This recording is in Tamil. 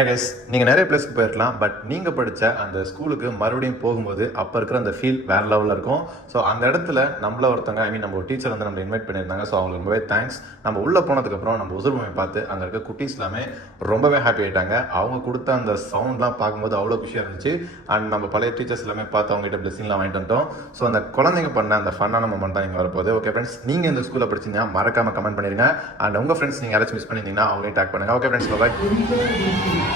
ஹை கைஸ், நீங்கள் நிறைய பிளேஸ்க்கு போயிருக்கலாம். பட் நீங்கள் படித்த அந்த ஸ்கூலுக்கு மறுபடியும் போகும்போது அப்போ இருக்கிற அந்த ஃபீல் வேறு லெவலில் இருக்கும். ஸோ அந்த இடத்துல நம்மள ஒருத்தங்க நம்ம ஒரு டீச்சர் வந்து நம்ம இன்வைட் பண்ணியிருந்தாங்க. ஸோ அவங்களுக்கு ரொம்பவே தேங்க்ஸ். நம்ம உள்ளே போனதுக்கப்புறம் நம்ம உசுர்மையை பார்த்து அங்கே இருக்க குட்டீஸ் எல்லாமே ரொம்பவே ஹாப்பி ஆகிட்டாங்க. அவங்க கொடுத்த அந்த சவுண்ட்லாம் பார்க்கும்போது அவ்வளோ குஷியாக இருந்துச்சு. அண்ட் நம்ம பழைய டீச்சர்ஸ் எல்லாமே பார்த்து அவங்ககிட்ட பிளெஸிங்லாம் வாங்கிட்டு வந்துட்டோம். ஸோ அந்த குழந்தைங்க பண்ண அந்த ஃபன்னான மொமெண்ட் தான் இங்கே வரப்போகுது. ஓகே ஃப்ரெண்ட்ஸ், நீங்கள் இந்த ஸ்கூலில் படிச்சிங்கன்னா மறக்காமல் கமெண்ட் பண்ணிடுங்க. அண்ட் உங்கள் ஃப்ரெண்ட்ஸ் நீங்கள் யாராச்சும் மிஸ் பண்ணியிருந்தீங்கன்னா அவங்களையும் டேக் பண்ணுங்கள். ஓகே ஃப்ரெண்ட்ஸ், பாய்.